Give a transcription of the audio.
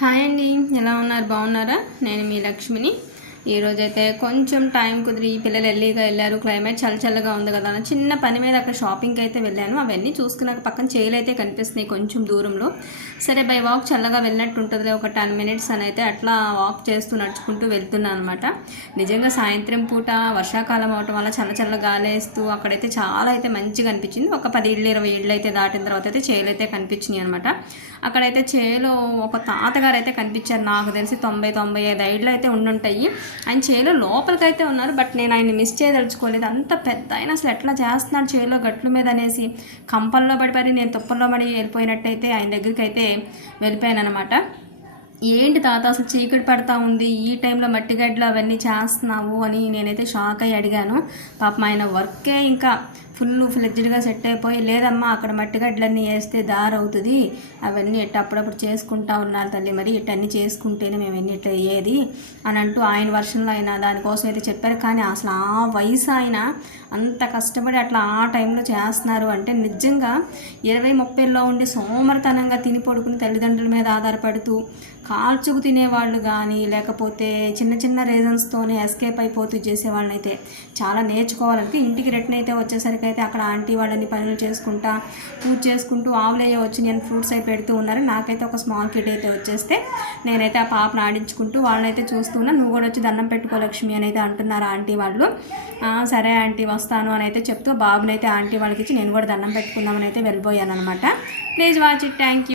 Hi అండి ఎలా ఉన్నారు? బాగున్నారా? నేను మీ లక్ష్మిని. ఈరోజైతే కొంచెం టైం కుదిరి పిల్లలు ఎల్లీగా వెళ్ళారు క్లైమేట్ చల్ల చల్లగా ఉంది కదా అని చిన్న పని మీద అక్కడ షాపింగ్కి అయితే వెళ్ళాను. అవన్నీ చూసుకున్నాక పక్కన చేయలు అయితే కనిపిస్తున్నాయి కొంచెం దూరంలో. సరే బై వాక్ చల్లగా వెళ్ళినట్టు ఉంటుంది ఒక టెన్ మినిట్స్ అని అయితే అట్లా వాక్ చేస్తూ నడుచుకుంటూ వెళ్తున్నాను అనమాట నిజంగా సాయంత్రం పూట వర్షాకాలం అవటం వల్ల చల్ల చల్ల గాలేస్తూ అక్కడైతే చాలా అయితే మంచిగా అనిపించింది. ఒక పది ఇళ్ళు ఇరవై ఇళ్ళు అయితే దాటిన తర్వాత అయితే చేయలు అయితే కనిపించినాయి అనమాట అక్కడైతే చేలో ఒక తాతగారు అయితే కనిపించారు. నాకు తెలిసి తొంభై తొంభై ఐదు ఐళ్ళు అయితే ఉండుంటాయి ఆయన చేలో లోపలికైతే ఉన్నారు బట్ నేను ఆయన మిస్ చేయదలుచుకోలేదు. అంత పెద్ద ఆయన అసలు ఎట్లా చేస్తున్నాడు చేలో గట్ల మీద అనేసి. కంపల్లో పడిపడి నేను తుప్పల్లో పడి వెళ్ళిపోయినట్టయితే ఆయన దగ్గరికి అయితే వెళ్ళిపోయాను అనమాట ఏంటి తాత అసలు చీకటి పడతా ఉంది ఈ టైంలో మట్టిగడ్డలు అవన్నీ చేస్తున్నావు అని నేనైతే షాక్ అయ్యి అడిగాను. పాపం ఆయన వర్కే ఇంకా ఫుల్ ఫ్లెడ్జ్డ్గా సెట్ అయిపోయి లేదమ్మా అక్కడ మట్టిగడ్డలన్నీ వేస్తే దారి అవుతుంది అవన్నీ ఎట్ట అప్పుడప్పుడు చేసుకుంటా ఉన్నారు తల్లి మరి ఇట్టన్నీ చేసుకుంటేనే మేము ఎన్ని ఇట్లా అయ్యేది? అని అంటూ ఆయన వర్షంలో అయినా దానికోసం అయితే చెప్పారు. కానీ అసలు ఆ వయసు ఆయన అంత కష్టపడి అట్లా ఆ టైంలో చేస్తున్నారు అంటే నిజంగా ఇరవై ముప్పైలో ఉండి సోమరతనంగా తిని పడుకుని తల్లిదండ్రుల మీద ఆధారపడుతూ కాల్చుకు తినేవాళ్ళు కానీ లేకపోతే చిన్న చిన్న రీజన్స్తోనే ఎస్కేప్ అయిపోతూ చేసేవాళ్ళని అయితే చాలా నేర్చుకోవాలంటే ఇంటికి రిటర్న్ అయితే వచ్చేసరికి అయితే అక్కడ ఆంటీ వాళ్ళని పనులు చేసుకుంటా పూజ చేసుకుంటూ ఆవులయ్య వచ్చి నేను ఫ్రూట్స్ అయి పెడుతూ ఉన్నారు. నాకైతే ఒక స్మాల్ కిట్ అయితే వచ్చేస్తే నేనైతే ఆ పాపను ఆడించుకుంటూ వాళ్ళనైతే చూస్తున్నా నువ్వు కూడా వచ్చి దండం పెట్టుకో లక్ష్మి అని అయితే అంటున్నారు ఆంటీ వాళ్ళు. సరే ఆంటీ వస్తాను అని అయితే చెప్తూ బాబునైతే ఆంటీ వాళ్ళకి ఇచ్చి నేను కూడా దండం పెట్టుకుందామని అయితే వెళ్ళిపోయాను అనమాట please watch it thank you